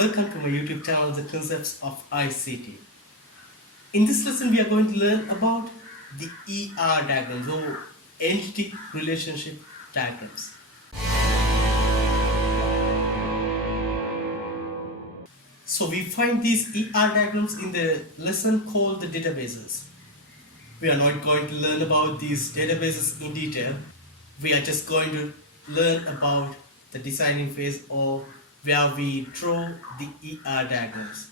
Welcome to my YouTube channel, The Concepts of ICT. In this lesson, we are going to learn about the ER diagrams or entity relationship diagrams. So we find these ER diagrams in the lesson called the databases. We are not going to learn about these databases in detail. We are just going to learn about the designing phase or where we draw the ER diagrams.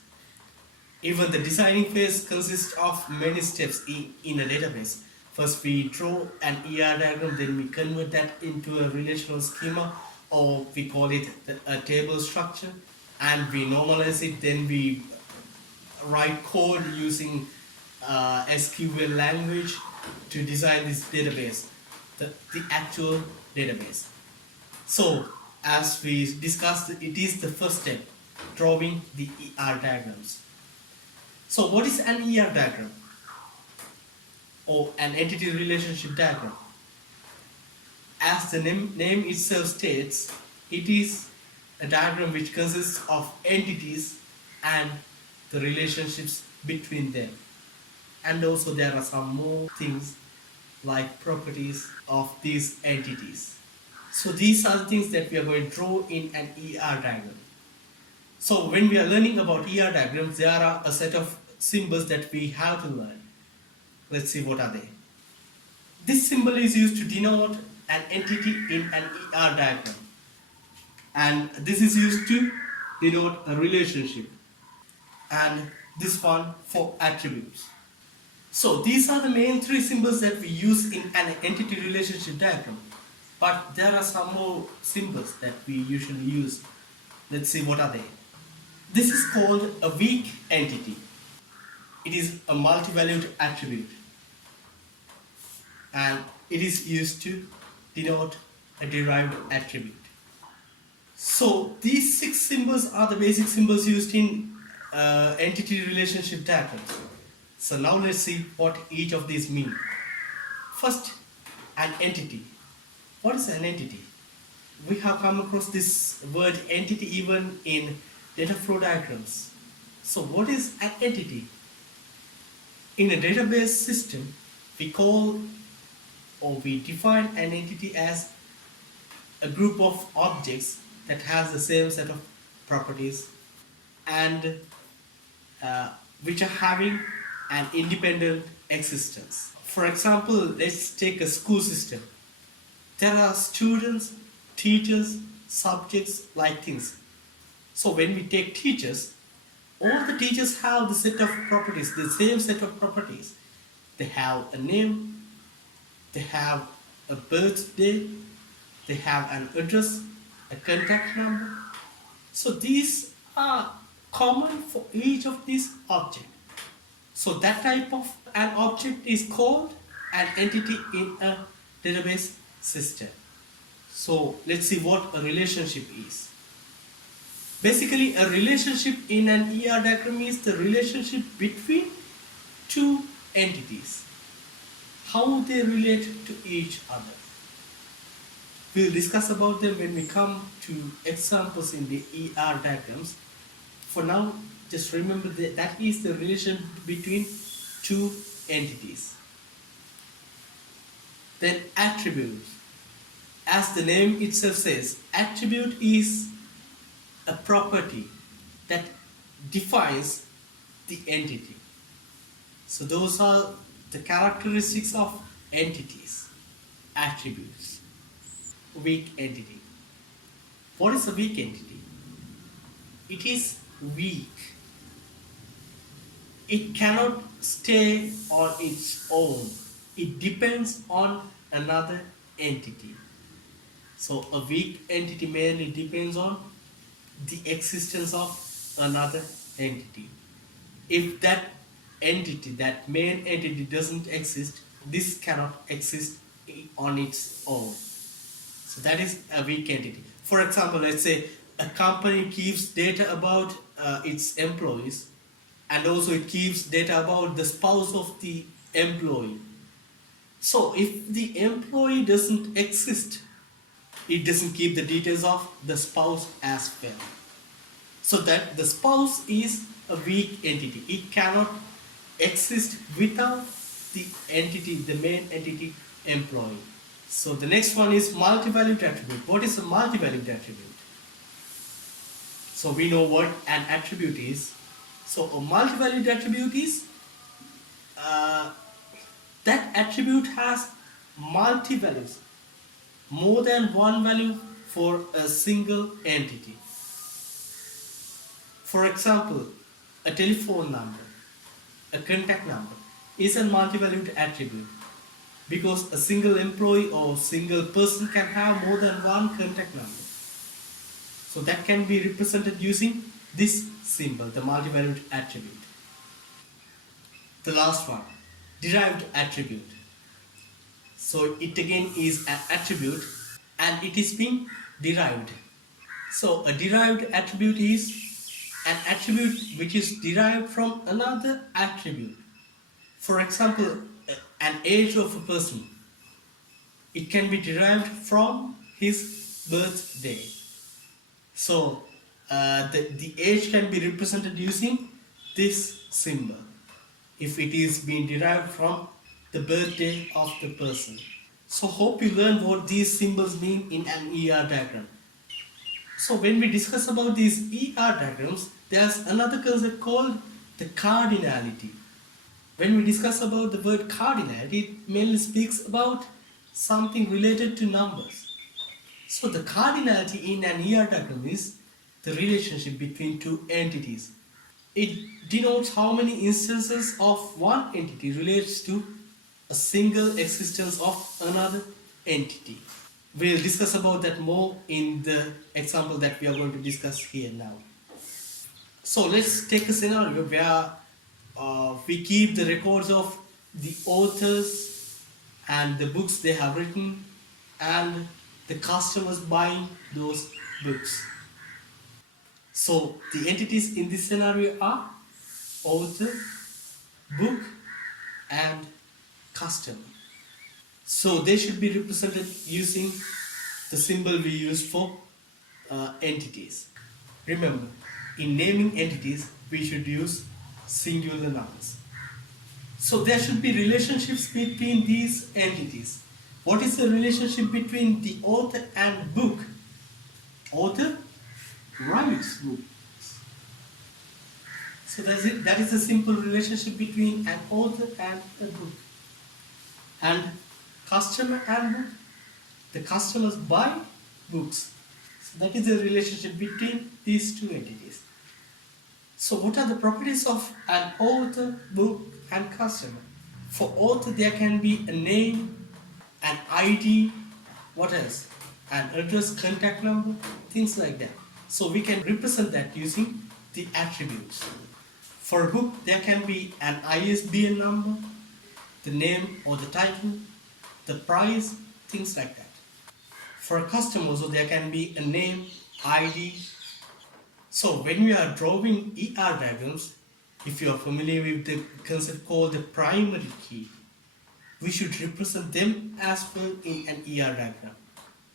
Even the designing phase consists of many steps in a database. First we draw an ER diagram, then we convert that into a relational schema, or we call it a table structure, and we normalize it, then we write code using SQL language to design this database, the actual database. So as we discussed, it is the first step, drawing the ER diagrams. So what is an ER diagram or an entity relationship diagram? As the name itself states, it is a diagram which consists of entities and the relationships between them. And also there are some more things like properties of these entities. So these are the things that we are going to draw in an ER diagram. So when we are learning about ER diagrams, there are a set of symbols that we have to learn. Let's see what are they. This symbol is used to denote an entity in an ER diagram. And this is used to denote a relationship. And this one for attributes. So these are the main three symbols that we use in an entity relationship diagram. But there are some more symbols that we usually use. Let's see what are they. This is called a weak entity. It is a multi-valued attribute. And it is used to denote a derived attribute. So these 6 symbols are the basic symbols used in entity relationship diagrams. So now let's see what each of these mean. First, an entity. What is an entity? We have come across this word entity even in data flow diagrams. So what is an entity? In a database system, we call or we define an entity as a group of objects that has the same set of properties and which are having an independent existence. For example, let's take a school system. There are students, teachers, subjects, like things. So when we take teachers, all the teachers have the set of properties, the same set of properties. They have a name, they have a birthday, they have an address, a contact number. So these are common for each of these objects. So that type of an object is called an entity in a database system. So let's see what a relationship is. Basically, a relationship in an ER diagram is the relationship between two entities, how they relate to each other. We'll discuss about them when we come to examples in the ER diagrams. For now, just remember that is the relation between two entities. Then attributes. As the name itself says, attribute is a property that defines the entity. So those are the characteristics of entities, attributes. Weak entity. What is a weak entity? It is weak. It cannot stay on its own. It depends on another entity. So a weak entity mainly depends on the existence of another entity. If that entity, that main entity doesn't exist, this cannot exist on its own. So that is a weak entity. For example, let's say a company keeps data about its employees, and also it keeps data about the spouse of the employee. So if the employee doesn't exist, it doesn't keep the details of the spouse as well. So that the spouse is a weak entity. It cannot exist without the entity, the main entity employee. So the next one is multi-valued attribute. What is a multi-valued attribute? So we know what an attribute is. So a multi-valued attribute is uh, that attribute has multi-values, more than one value for a single entity. For example, a telephone number, a contact number is a multi-valued attribute because a single employee or single person can have more than one contact number. So that can be represented using this symbol, the multi-valued attribute. The last one, derived attribute. So it again is an attribute and it is being derived. So a derived attribute is an attribute which is derived from another attribute. For example, an age of a person. It can be derived from his birthday. So the age can be represented using this symbol if it is being derived from the birthday of the person. So hope you learn what these symbols mean in an ER diagram. So when we discuss about these ER diagrams, there's another concept called the cardinality. When we discuss about the word cardinality, it mainly speaks about something related to numbers. So the cardinality in an ER diagram is the relationship between two entities. It denotes how many instances of one entity relates to a single existence of another entity. We'll discuss about that more in the example that we are going to discuss here now. So let's take a scenario where we keep the records of the authors and the books they have written and the customers buying those books. So the entities in this scenario are author, book and customer. So they should be represented using the symbol we use for entities. Remember, in naming entities, we should use singular nouns. So there should be relationships between these entities. What is the relationship between the author and book? Author writes books. So that's it. That is a simple relationship between an author and a book. And customer and book. The customers buy books. So that is the relationship between these two entities. So what are the properties of an author, book and customer? For author there can be a name, an ID, what else? An address, contact number, things like that. So we can represent that using the attributes. For a book there can be an ISBN number, the name or the title, the price, things like that. For a customer also there can be a name, ID. So when we are drawing ER diagrams, if you are familiar with the concept called the primary key, we should represent them as well in an ER diagram.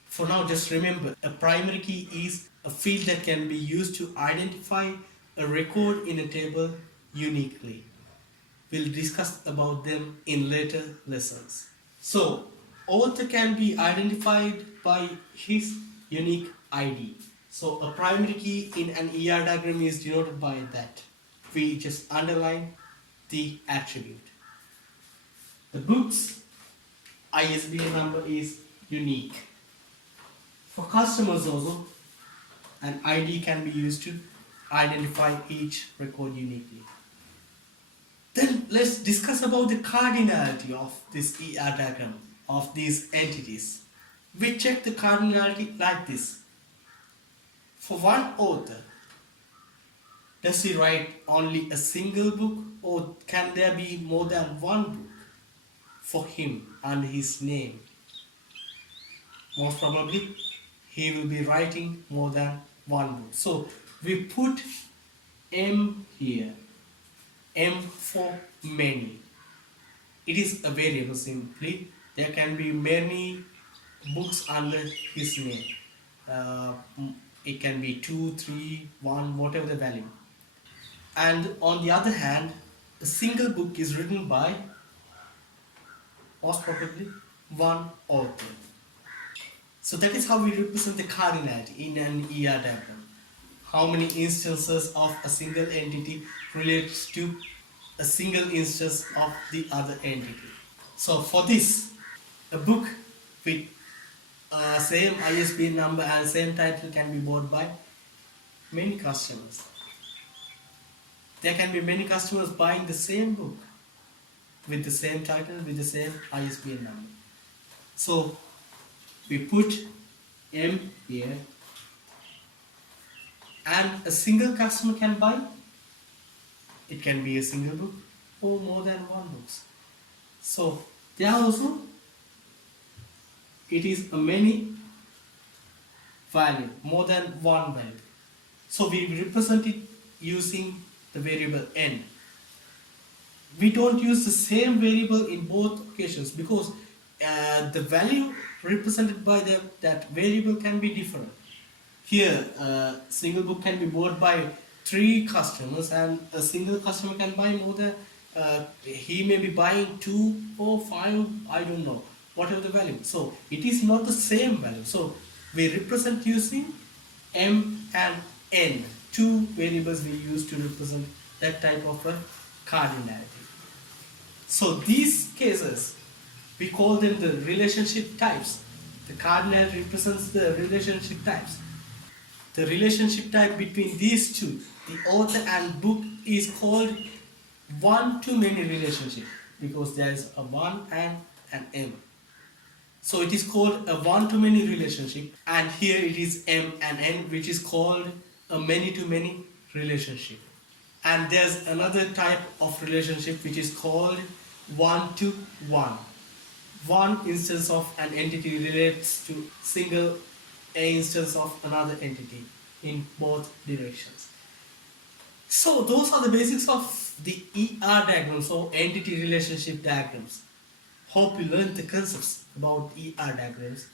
For now, just remember, a primary key is a field that can be used to identify a record in a table uniquely. We'll discuss about them in later lessons. So, author can be identified by his unique ID. So, a primary key in an ER diagram is denoted by that. We just underline the attribute. The book's ISBN number is unique. For customers also, an ID can be used to identify each record uniquely. Then let's discuss about the cardinality of this ER diagram of these entities. We check the cardinality like this. For one author, does he write only a single book or can there be more than one book for him under his name? Most probably he will be writing more than one book. So we put M here. M for many. It is a variable simply. There can be many books under his name. It can be 2, 3, 1, whatever the value. And on the other hand, a single book is written by most probably one author. So that is how we represent the cardinality in an ER diagram. How many instances of a single entity relates to a single instance of the other entity. So for this, a book with same ISBN number and same title can be bought by many customers. There can be many customers buying the same book with the same title, with the same ISBN number. So we put M here, and a single customer can buy. It can be a single book or more than one books. So there also it is a many value, more than one value. So we represent it using the variable n. We don't use the same variable in both occasions because the value represented by that variable can be different. Here, a single book can be bought by 3 customers, and a single customer can buy more than, he may be buying 2 or 5, I don't know, whatever the value. So it is not the same value. So we represent using m and n, 2 variables we use to represent that type of a cardinality. So these cases, we call them the relationship types. The cardinal represents the relationship types. The relationship type between these two, the author and book, is called one-to-many relationship because there is a one and an m. So it is called a one-to-many relationship, and here it is m and n, which is called a many-to-many relationship. And there's another type of relationship which is called one-to-one. One instance of an entity relates to single instance of another entity in both directions. So those are the basics of the ER diagrams or entity relationship diagrams. Hope you learned the concepts about ER diagrams.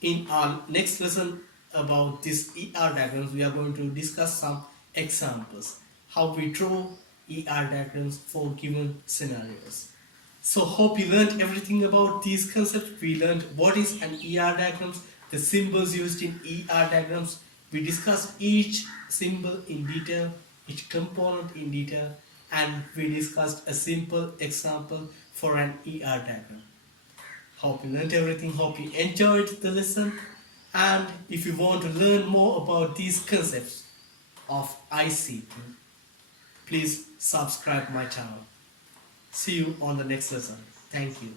In our next lesson about this ER diagrams, we are going to discuss some examples, how we draw ER diagrams for given scenarios. So hope you learned everything about these concepts. We learned what is an ER diagrams, the symbols used in ER diagrams. We discussed each symbol in detail, each component in detail, and we discussed a simple example for an ER diagram. Hope you learned everything, hope you enjoyed the lesson, and if you want to learn more about these concepts of ICT, please subscribe my channel. See you on the next lesson. Thank you.